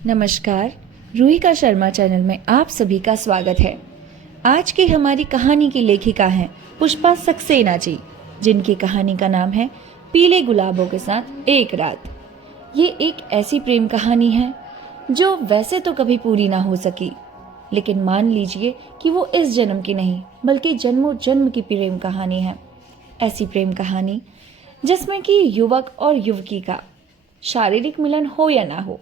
नमस्कार। रूहिका शर्मा चैनल में आप सभी का स्वागत है। आज की हमारी कहानी की लेखिका हैं पुष्पा सक्सेना जी, जिनकी कहानी का नाम है पीले गुलाबों के साथ एक रात। ये एक ऐसी प्रेम कहानी है जो वैसे तो कभी पूरी ना हो सकी, लेकिन मान लीजिए कि वो इस जन्म की नहीं बल्कि जन्मों जन्म की प्रेम कहानी है। ऐसी प्रेम कहानी जिसमें कि युवक और युवती का शारीरिक मिलन हो या ना हो,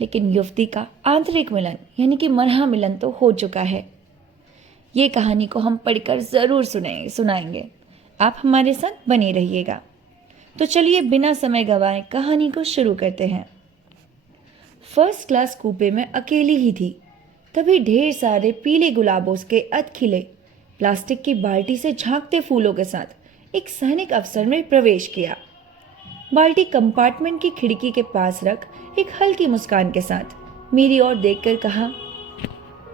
लेकिन युवती का आंतरिक मिलन यानी कि मरहा मिलन तो हो चुका है। ये कहानी को हम पढ़कर जरूर सुनाएंगे। आप हमारे साथ बने रहिएगा। तो चलिए बिना समय गवाए कहानी को शुरू करते हैं। फर्स्ट क्लास कूपे में अकेली ही थी, तभी ढेर सारे पीले गुलाबों के खिले प्लास्टिक की बाल्टी से झांकते फूलों के साथ एक सैनिक अफसर में प्रवेश किया। बाल्टी कंपार्टमेंट की खिड़की के पास रख एक हल्की मुस्कान के साथ मेरी ओर देखकर कहा,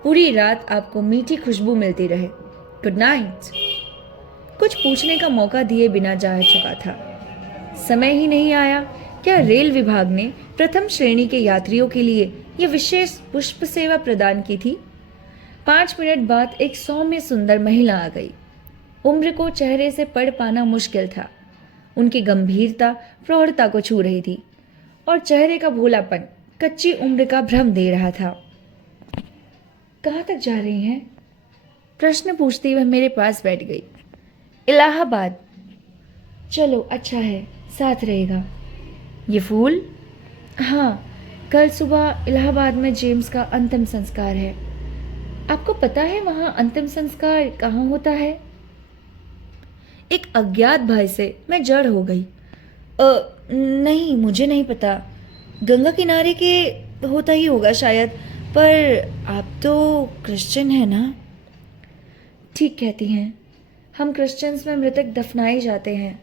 पूरी रात आपको मीठी खुशबू मिलती रहे। Good night. कुछ पूछने का मौका दिए बिना जा चुका था। समय ही नहीं आया क्या रेल विभाग ने प्रथम श्रेणी के यात्रियों के लिए यह विशेष पुष्प सेवा प्रदान की थी। 5 मिनट बाद एक सौम्य सुंदर महिला आ गई। उम्र को चेहरे से पढ़ पाना मुश्किल था। उनकी गंभीरता प्रौढ़ता को छू रही थी और चेहरे का भोलापन कच्ची उम्र का भ्रम दे रहा था। कहाँ तक जा रही हैं? प्रश्न पूछती हुए मेरे पास बैठ गई। इलाहाबाद। चलो अच्छा है, साथ रहेगा। ये फूल? हाँ, कल सुबह इलाहाबाद में जेम्स का अंतिम संस्कार है। आपको पता है वहां अंतिम संस्कार कहाँ होता है? एक अज्ञात भय से मैं जड़ हो गई। नहीं, मुझे नहीं पता। गंगा किनारे के होता ही होगा शायद, पर आप तो क्रिश्चियन है ना? ठीक कहती हैं। हम क्रिश्चियंस में मृतक दफनाए जाते हैं,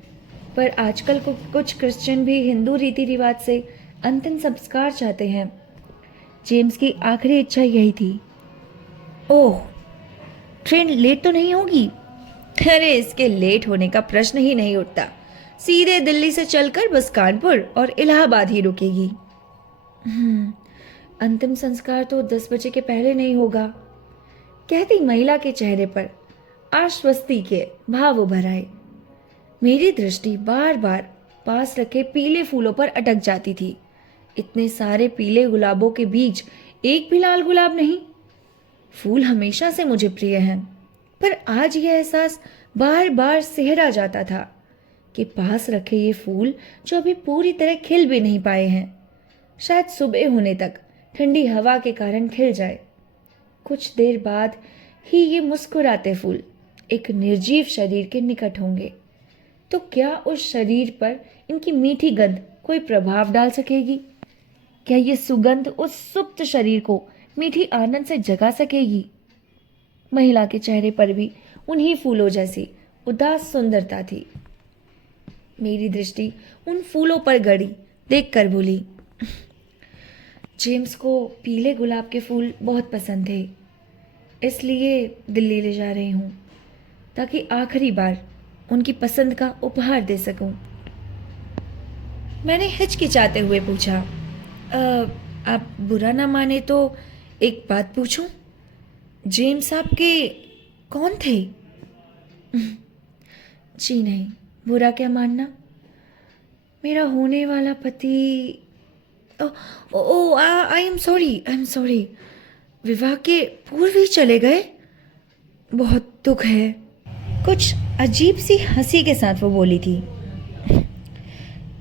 पर आजकल कुछ क्रिश्चियन भी हिंदू रीति रिवाज से अंतिम संस्कार चाहते हैं। जेम्स की आखिरी इच्छा यही थी। ओह, ट्रेन लेट तो नहीं होगी? अरे, इसके लेट होने का प्रश्न ही नहीं उठता। सीधे दिल्ली से चलकर बस कानपुर और इलाहाबाद ही रुकेगी। अंतिम संस्कार तो 10 बजे के पहले नहीं होगा, कहती महिला के चेहरे पर आश्वस्ति के भाव उभर आए। मेरी दृष्टि बार बार पास रखे पीले फूलों पर अटक जाती थी। इतने सारे पीले गुलाबों के बीच एक भी लाल गुलाब नहीं। फूल हमेशा से मुझे प्रिय हैं, पर आज यह एहसास बार बार सिहरा जाता था कि पास रखे ये फूल जो अभी पूरी तरह खिल भी नहीं पाए हैं, शायद सुबह होने तक ठंडी हवा के कारण खिल जाए। कुछ देर बाद ही ये मुस्कुराते फूल एक निर्जीव शरीर के निकट होंगे, तो क्या उस शरीर पर इनकी मीठी गंध कोई प्रभाव डाल सकेगी? क्या ये सुगंध उस सुप्त शरीर को मीठी आनंद से जगा सकेगी? महिला के चेहरे पर भी उन्हीं फूलों जैसी उदास सुंदरता थी। मेरी दृष्टि उन फूलों पर गड़ी देखकर बोली, जेम्स को पीले गुलाब के फूल बहुत पसंद थे, इसलिए दिल्ली ले जा रही हूँ ताकि आखिरी बार उनकी पसंद का उपहार दे सकूं। मैंने हिचकिचाते हुए पूछा, आप बुरा ना माने तो एक बात पूछूं? जेम्स आपके कौन थे? जी नहीं, बुरा क्या मानना। मेरा होने वाला पति। ओ आई एम सॉरी। विवाह के पूर्व ही चले गए? बहुत दुख है। कुछ अजीब सी हंसी के साथ वो बोली थी।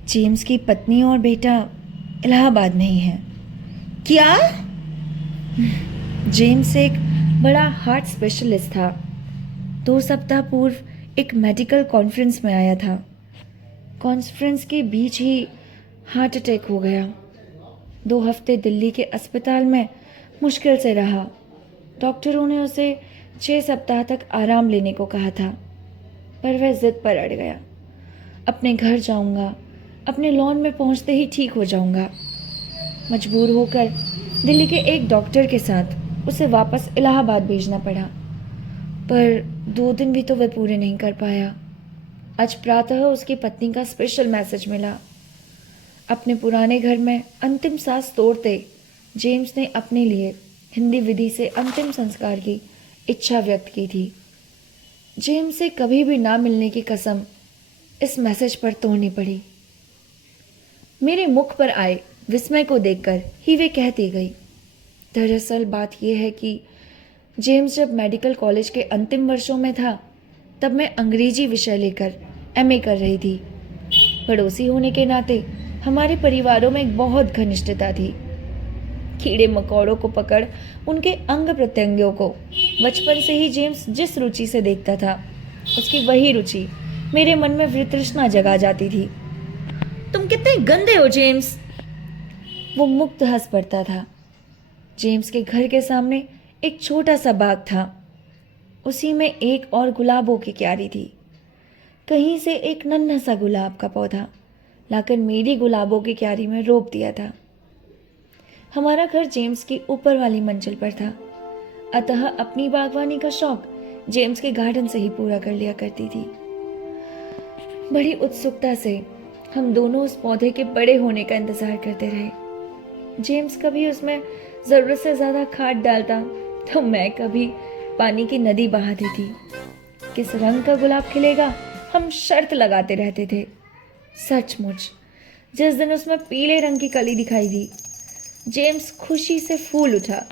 जेम्स की पत्नी और बेटा इलाहाबाद में ही है। क्या? जेम्स एक बड़ा हार्ट स्पेशलिस्ट था। 2 सप्ताह पूर्व एक मेडिकल कॉन्फ्रेंस में आया था। कॉन्फ्रेंस के बीच ही हार्ट अटैक हो गया। 2 हफ्ते दिल्ली के अस्पताल में मुश्किल से रहा। डॉक्टरों ने उसे 6 सप्ताह तक आराम लेने को कहा था, पर वह जिद पर अड़ गया। अपने घर जाऊंगा, अपने लॉन में पहुंचते ही ठीक हो जाऊंगा। मजबूर होकर दिल्ली के एक डॉक्टर के साथ उसे वापस इलाहाबाद भेजना पड़ा, पर 2 दिन भी तो वह पूरे नहीं कर पाया। आज प्रातः उसकी पत्नी का स्पेशल मैसेज मिला। अपने पुराने घर में अंतिम सांस तोड़ते जेम्स ने अपने लिए हिंदी विधि से अंतिम संस्कार की इच्छा व्यक्त की थी। जेम्स से कभी भी ना मिलने की कसम इस मैसेज पर तोड़नी पड़ी। मेरे मुख पर आए विस्मय को देखकर ही वे कहती गई, दरअसल बात यह है कि जेम्स जब मेडिकल कॉलेज के अंतिम वर्षों में था, तब मैं अंग्रेजी विषय लेकर एमए कर रही थी। पड़ोसी होने के नाते हमारे परिवारों में एक बहुत घनिष्ठता थी। कीड़े मकोड़ों को पकड़ उनके अंग प्रत्यंगों को बचपन से ही जेम्स जिस रुचि से देखता था, उसकी वही रुचि मेरे मन में वितृष्णा जगा जाती थी। तुम कितने गंदे हो जेम्स, वो मुक्त हंस पड़ता था। जेम्स के घर के सामने एक छोटा सा बाग था। उसी में एक और गुलाबों की क्यारी थी। कहीं से एक नन्हा सा गुलाब का पौधा लाकर मेरी गुलाबों की क्यारी में रोप दिया था। हमारा घर जेम्स की ऊपर वाली मंजिल पर था, अतः अपनी बागवानी का शौक जेम्स के गार्डन से ही पूरा कर लिया करती थी। बड़ी उत्सुकता से हम दोनों उस पौधे के बड़े होने का इंतजार करते रहे। जेम्स कभी उसमें जरूरत से ज्यादा खाद डालता तो मैं कभी पानी की नदी बहाती थी। किस रंग का गुलाब खिलेगा हम शर्त लगाते रहते थे। सचमुच जिस दिन उसमें पीले रंग की कली दिखाई दी, जेम्स खुशी से फूल उठा।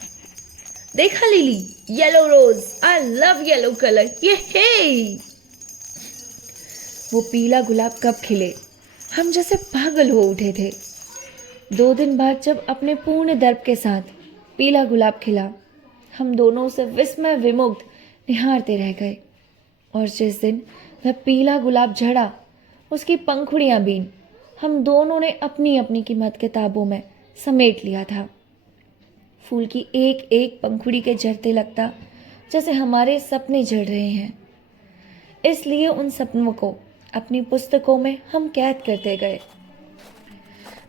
देखा lily, yellow rose, I love yellow colour, ये हे। वो पीला गुलाब कब खिले, हम जैसे पागल हो उठे थे। 2 दिन बाद जब अपने पूर्ण दर्प के साथ पीला गुलाब खिला, हम दोनों उसे विस्मय विमुग्ध निहारते रह गए। और जिस दिन वह पीला गुलाब झड़ा, उसकी पंखुड़ियां बीन हम दोनों ने अपनी अपनी कीमत किताबों में समेट लिया था। फूल की एक एक पंखुड़ी के झड़ते लगता जैसे हमारे सपने झड़ रहे हैं। इसलिए उन सपनों को अपनी पुस्तकों में हम कैद करते गए।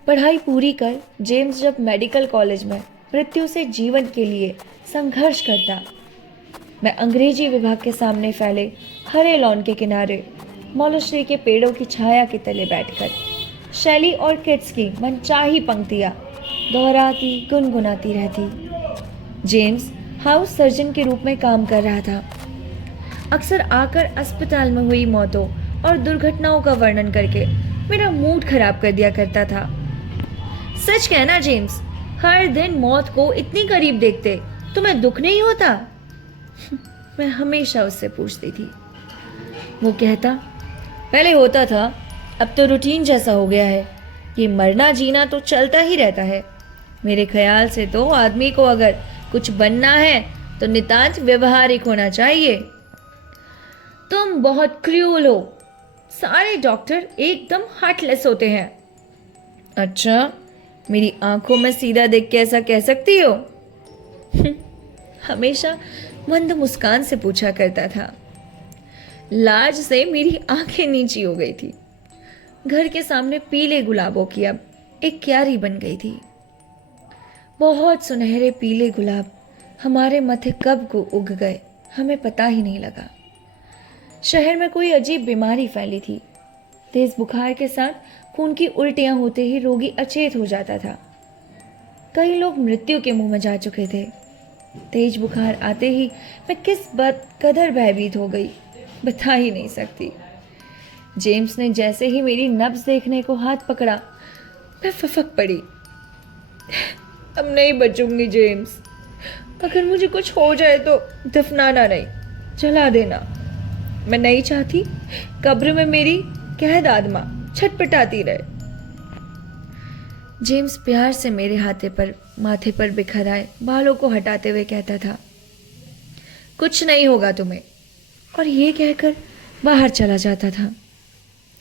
पढ़ाई पूरी कर जेम्स जब मेडिकल कॉलेज में मृत्यु से जीवन के लिए संघर्ष करता, मैं अंग्रेजी विभाग के सामने फैले हरे लॉन के किनारे मौलश्री के पेड़ों की छाया के तले बैठकर शैली ऑर्किड्स की मनचाही पंक्तियां दोहराती गुनगुनाती रहती। जेम्स हाउस सर्जन के रूप में काम कर रहा था। अक्सर आकर अस्पताल में हुई मौतों और दुर्घटनाओं का वर्णन करके मेरा मूड खराब कर दिया करता था। सच कहना जेम्स, हर दिन मौत को इतनी करीब देखते तुम्हें दुख नहीं होता? मैं हमेशा उससे पूछती थी। वो कहता, पहले होता था, अब तो रूटीन जैसा हो गया है। ये मरना जीना तो चलता ही रहता है। मेरे ख्याल से तो आदमी को अगर कुछ बनना है तो नितांत व्यवहारिक होना चाहिए। तुम बहुत क्रूअल हो। सारे डॉक्टर एकदम हार्टलेस होते हैं। अच्छा, मेरी आंखों में सीधा देख के ऐसा कह सकती हो? हमेशा मंद मुस्कान से पूछा करता था। लाज से मेरी आंखें नीची हो गई थी। घर के सामने पीले गुलाबों की अब एक क्यारी बन गई थी। बहुत सुनहरे पीले गुलाब हमारे मथे कब को उग गए हमें पता ही नहीं लगा। शहर में कोई अजीब बीमारी फैली थी। तेज बुखार के साथ खून की उल्टियां होते ही रोगी अचेत हो जाता था। कई लोग मृत्यु के मुंह में जा चुके थे। तेज बुखार आते ही मैं किस कदर भयभीत हो गई बता ही नहीं सकती। जेम्स ने जैसे ही मेरी नब्ज देखने को हाथ पकड़ा, मैं फफक पड़ी। अब नहीं बचूंगी जेम्स। अगर मुझे कुछ हो जाए तो दफनाना नहीं, जला देना। मैं नहीं चाहती कब्र में मेरी कैद आत्मा छटपटाती रहे। जेम्स प्यार से मेरे माथे पर बिखर आए बालों को हटाते हुए कहता था, कुछ नहीं होगा तुम्हें, और ये कहकर बाहर चला जाता था।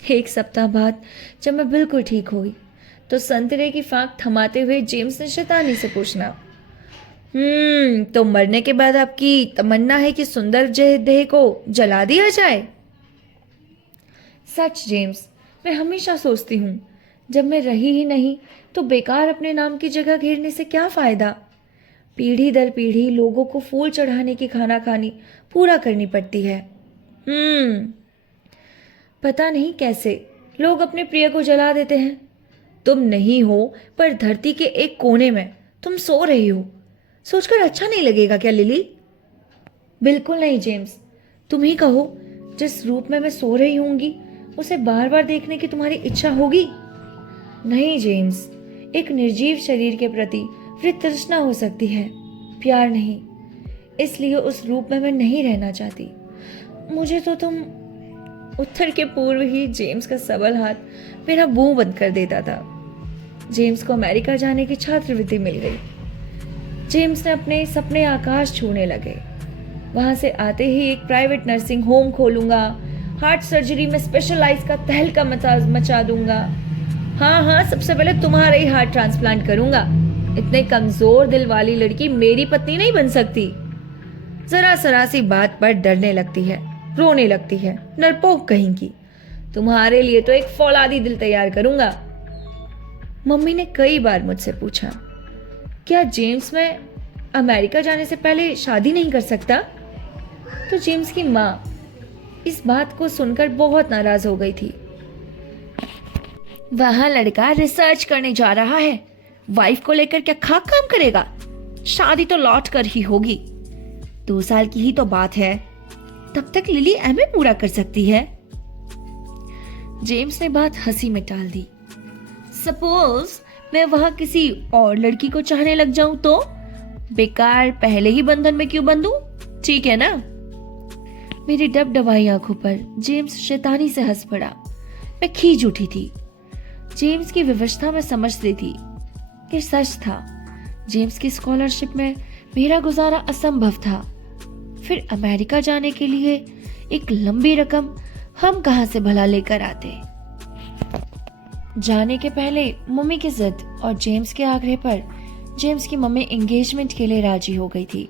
1 सप्ताह बाद जब मैं बिल्कुल ठीक हुई तो संतरे की फांक थमाते हुए जेम्स ने शैतानी से पूछना, तो मरने के बाद आपकी तमन्ना है कि सुंदर देह को जला दिया जाए? सच जेम्स, मैं हमेशा सोचती हूँ, जब मैं रही ही नहीं तो बेकार अपने नाम की जगह घेरने से क्या फायदा। पीढ़ी दर पीढ़ी लोगों को फूल चढ़ाने की खानाखानी पूरा करनी पड़ती है। पता नहीं कैसे लोग अपने प्रिय को जला देते हैं। तुम नहीं हो, पर धरती के एक कोने में तुम सो रही हो, सोचकर अच्छा नहीं लगेगा क्या लिली? बिल्कुल नहीं जेम्स, तुम ही कहो, जिस रूप में मैं सो रही होंगी उसे बार बार देखने की तुम्हारी इच्छा होगी? नहीं जेम्स, एक निर्जीव शरीर के प्रति तृष्णा हो सकती है, प्यार नहीं। इसलिए उस रूप में मैं नहीं रहना चाहती। मुझे तो तुम। उत्तर के पूर्व ही जेम्स का सबल हाथ मेरा मुंह बंद कर देता था। जेम्स को अमेरिका जाने की छात्रवृत्ति मिल गई। जेम्स ने अपने सपने आकाश छूने लगे। वहां से आते ही एक प्राइवेट नर्सिंग होम खोलूंगा, हार्ट सर्जरी में स्पेशलाइज का तहलका मचा दूंगा। हाँ, सबसे पहले तुम्हारा ही हार्ट ट्रांसप्लांट करूंगा। इतने कमजोर दिल वाली लड़की मेरी पत्नी नहीं बन सकती। जरा सी बात पर डरने लगती है, रोने लगती है, डरपोक कहीं की। तुम्हारे लिए तो एक फौलादी दिल तैयार करूंगा। मम्मी ने कई बार मुझसे पूछा, क्या जेम्स मैं अमेरिका जाने से पहले शादी नहीं कर सकता? तो जेम्स की माँ इस बात को सुनकर बहुत नाराज हो गई थी। वहां लड़का रिसर्च करने जा रहा है, वाइफ को लेकर क्या खाक काम करेगा? शादी तो लौट कर ही होगी। 2 साल की ही तो बात है, तब तक लिली एमए पूरा कर सकती है। जेम्स ने बात हंसी में टाल दी। सपोज मैं वहां किसी और लड़की को चाहने लग जाऊं तो? बेकार पहले ही बंधन में क्यों बंधूं? ठीक है ना? मेरी डबडबाई आंखों पर जेम्स शैतानी से हंस पड़ा। मैं खींच उठी थी। जेम्स की विवशता में समझती थी कि सच था। जेम्स की स्कॉलरशिप में मेरा गुजारा असंभव था। फिर अमेरिका जाने के लिए एक लंबी रकम हम कहां से भला लेकर आते? जाने के पहले मम्मी की जिद और जेम्स के आग्रह पर जेम्स की मम्मी एंगेजमेंट के लिए राजी हो गई थी।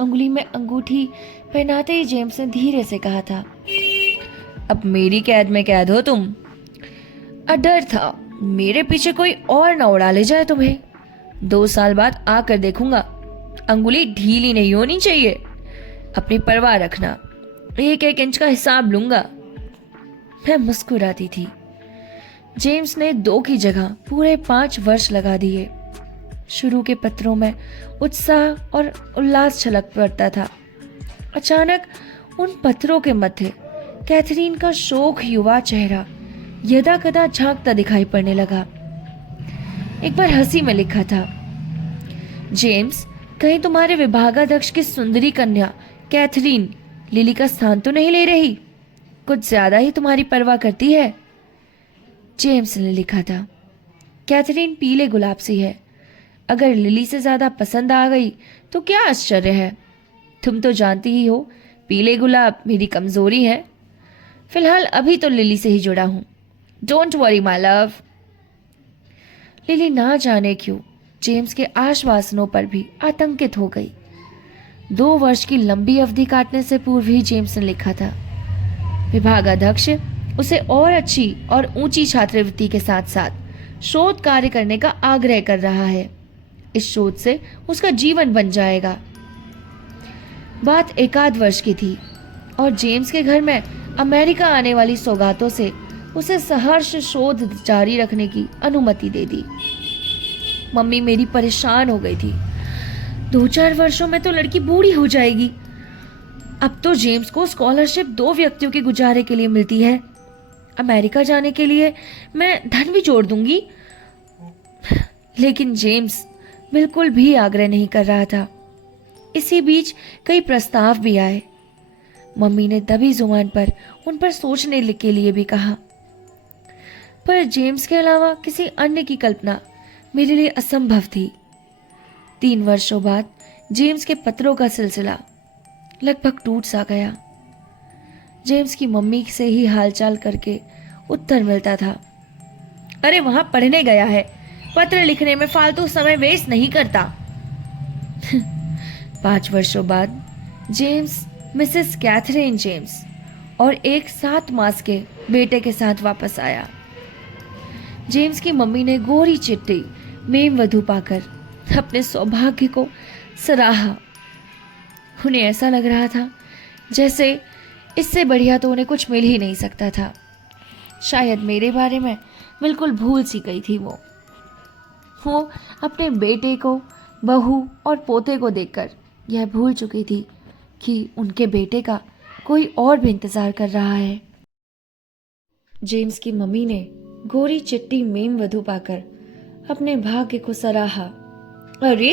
उंगली में अंगूठी पहनाते ही जेम्स ने धीरे से कहा था, अब मेरी कैद में कैद हो तुम। डर था मेरे पीछे कोई और न उड़ा ले जाए तुम्हें। 2 साल बाद आकर देखूंगा। अंगुली ढीली नहीं होनी चाहिए। अपनी परवाह रखना, 1-1 इंच का हिसाब लूंगा। मैं मुस्कुराती थी। जेम्स ने 2 की जगह पूरे 5 वर्ष लगा दिए। शुरू के पत्रों में उत्साह और उल्लास छलक पड़ता था। अचानक उन पत्रों के मध्य कैथरीन का शोक युवा चेहरा यदा कदा झांकता दिखाई पड़ने लगा। एक बार हंसी में लिखा था, जेम्स, कहीं तुम्हारे विभागाध्यक्ष की सुंदरी कन्या कैथरीन लिली का स्थान तो नहीं ले रही? कुछ ज्यादा ही तुम्हारी परवाह करती है। जेम्स ने लिखा था, कैथरीन पीले गुलाब सी है। अगर लिली से ज्यादा पसंद आ गई तो क्या आश्चर्य है। तुम तो जानती ही हो, पीले गुलाब मेरी कमजोरी है। फिलहाल अभी तो लिली से ही जुड़ा हूं। Don't worry my love. Lily ना जाने क्यों जेम्स के आश्वासनों पर भी आतंकित हो गई। 2 वर्ष की लंबी अवधि काटने से पूर्व ही जेम्स ने लिखा था, विभागाध्यक्ष उसे और अच्छी और ऊंची छात्रवृत्ति के साथ साथ शोध कार्य करने का आग्रह कर रहा है। इस शोध से उसका जीवन बन जाएगा। बात 1 वर्ष की थी और जेम्स के घर में अमेरिका आने वाली सौगातों से उसे सहर्ष शोध जारी रखने की अनुमति दे दी। मम्मी मेरी परेशान हो गई थी। 2-4 वर्षों में तो लड़की बूढ़ी हो जाएगी। अब तो जेम्स को स्कॉलरशिप 2 व्यक्तियों के गुजारे के लिए मिलती है। अमेरिका जाने के लिए मैं धन भी जोड़ दूंगी। लेकिन जेम्स बिल्कुल भी आग्रह नहीं कर रहा था। इसी बीच कई प्रस्ताव भी आए। मम्मी ने दबी जुबान पर उन पर सोचने के लिए भी कहा, पर जेम्स के अलावा किसी अन्य की कल्पना मेरे लिए असंभव थी। 3 वर्षों बाद जेम्स के पत्रों का सिलसिला लगभग टूट सा गया। जेम्स की मम्मी से ही हालचाल करके उत्तर मिलता था, अरे वहां पढ़ने गया है, पत्र लिखने में फालतू समय वेस्ट नहीं करता। 5 वर्षों बाद जेम्स मिसेस कैथरीन जेम्स और एक 7 मास के बेटे के साथ वापस आया। जेम्स की मम्मी ने गोरी चिट्टी मेम वधू पाकर अपने सौभाग्य को सराहा। उन्हें ऐसा लग रहा था जैसे इससे बढ़िया तो उन्हें कुछ मिल ही नहीं सकता था। शायद मेरे बारे में बिल्कुल भूल सी गई थी वो। वो अपने बेटे को, बहू और पोते को देखकर यह भूल चुकी थी कि उनके बेटे का कोई और भी इंतजार कर रहा है। जेम्स की मम्मी ने गोरी चिट्टी मेम वधू पाकर अपने भाग्य को सराहा। अरे,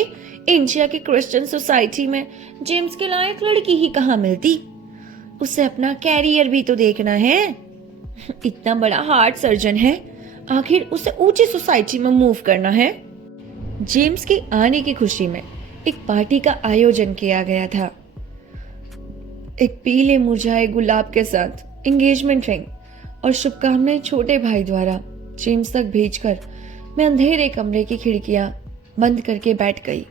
इंडिया की क्रिश्चियन सोसाइटी में जेम्स के लायक लड़की ही कहाँ मिलती। उसे अपना कैरियर भी तो देखना है। इतना बड़ा हार्ट सर्जन है, आखिर उसे ऊंची सोसाइटी में मूव करना है। जेम्स के आने की खुशी में एक पार्टी का आयोजन किया गया था। एक पीले मुरझाए गुलाब के साथ एंगेजमेंट रिंग और शुभकामनाएं छोटे भाई द्वारा जेम्स तक भेजकर मैं अंधेरे कमरे की खिड़कियां बंद करके बैठ गई।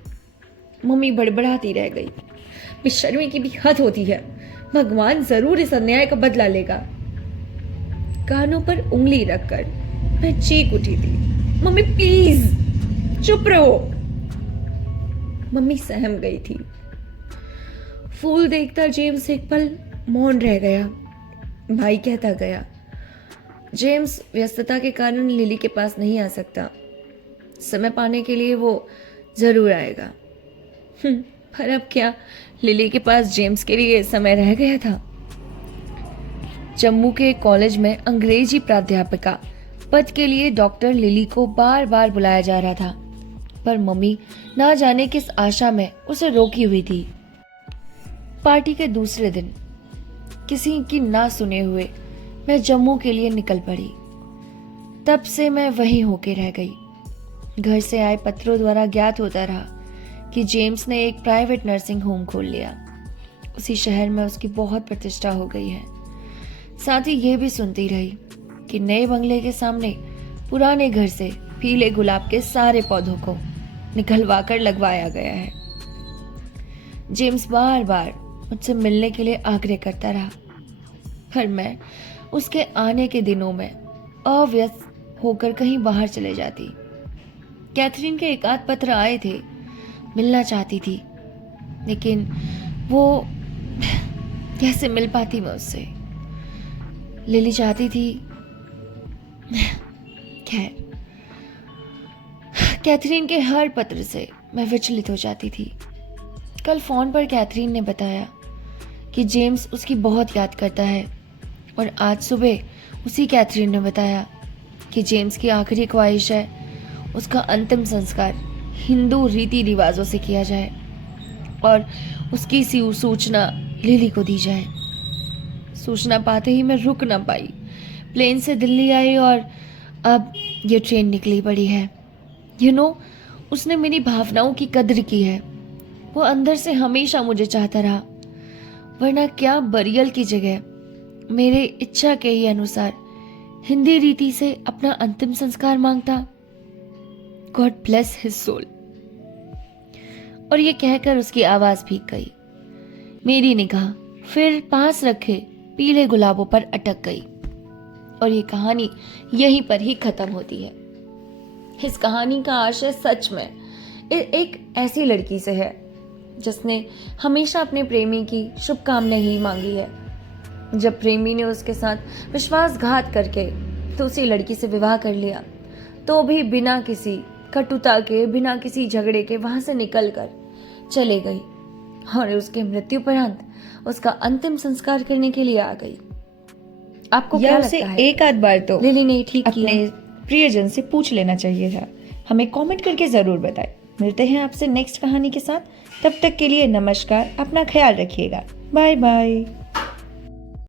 मम्मी बड़बड़ाती रह गई। बेशर्मी की भी हद होती है, भगवान जरूर इस अन्याय का बदला लेगा। कानों पर उंगली रखकर मैं चीख उठी थी, मम्मी प्लीज चुप रहो। मम्मी सहम गई थी। फूल देखता जेम्स एक पल मौन रह गया। भाई कहता गया, जेम्स व्यस्तता के कारण लिली के पास नहीं आ सकता, समय पाने के लिए वो जरूर आएगा। पर अब क्या लिली के पास जेम्स के लिए समय रह गया था। जम्मू के कॉलेज में अंग्रेजी प्राध्यापिका पद के लिए डॉक्टर लिली को बार बार बुलाया जा रहा था, पर मम्मी ना जाने किस आशा में उसे रोकी हुई थी। पार्टी के दूसरे दिन किसी की ना सुने हुए मैं जम्मू के लिए निकल पड़ी। तब से मैं वहीं होके रह गई। घर से आए पत्रों द्वारा ज्ञात होता रहा कि जेम्स ने एक प्राइवेट नर्सिंग होम खोल लिया। उसी शहर में उसकी बहुत प्रतिष्ठा हो गई है। साथ ही ये भी सुनती रही कि नए बंगले के सामने पुराने घर से पीले गुलाब के सारे पौधों को निकलवा कर लगवाया गया है। जेम्स बार बार मुझसे मिलने के लिए आग्रह करता रहा, पर मैं उसके आने के दिनों में अव्यस्त होकर कहीं बाहर चले जाती। कैथरीन के एक आध पत्र आए थे, मिलना चाहती थी, लेकिन वो कैसे मिल पाती मैं उससे। लिली चाहती थी। खैर, कैथरीन के हर पत्र से मैं विचलित हो जाती थी। कल फोन पर कैथरीन ने बताया कि जेम्स उसकी बहुत याद करता है, और आज सुबह उसी कैथरीन ने बताया कि जेम्स की आखिरी ख्वाहिश है उसका अंतिम संस्कार हिंदू रीति रिवाजों से किया जाए और उसकी सूचना लिली को दी जाए। सूचना पाते ही मैं रुक ना पाई। प्लेन से दिल्ली आई और अब ये ट्रेन निकली पड़ी है। उसने मेरी भावनाओं की कद्र की है। वो अंदर से हमेशा मुझे चाहता रहा, वरना क्या बरियल की जगह मेरे इच्छा के ही अनुसार हिंदी रीति से अपना अंतिम संस्कार मांगता। God bless his soul. और ये कहकर उसकी आवाज भीग गई। मेरी निगाह फिर पास रखे पीले गुलाबों पर अटक गई, और ये कहानी यहीं पर ही खत्म होती है। इस कहानी का आशय सच में एक ऐसी लड़की से है जिसने हमेशा अपने प्रेमी की शुभकामनाएं ही मांगी है। जब प्रेमी ने उसके साथ विश्वासघात करके तो उसी लड़की से विवाह कर लिया, तो भी बिना किसी कटुता के, बिना किसी झगड़े के वहां से निकलकर चले गई, और उसके मृत्यु उपरांत उसका अंतिम संस्कार करने के लिए आ गई। आपको क्या लगता है? एक आध बार तो लिली ने ठीक किया। अपने प्रियजन से पूछ लेना चाहिए था। हमें कमेंट करके जरूर बताएं। मिलते हैं आपसे नेक्स्ट कहानी के साथ। तब तक के लिए नमस्कार, अपना ख्याल रखिएगा। Bye bye.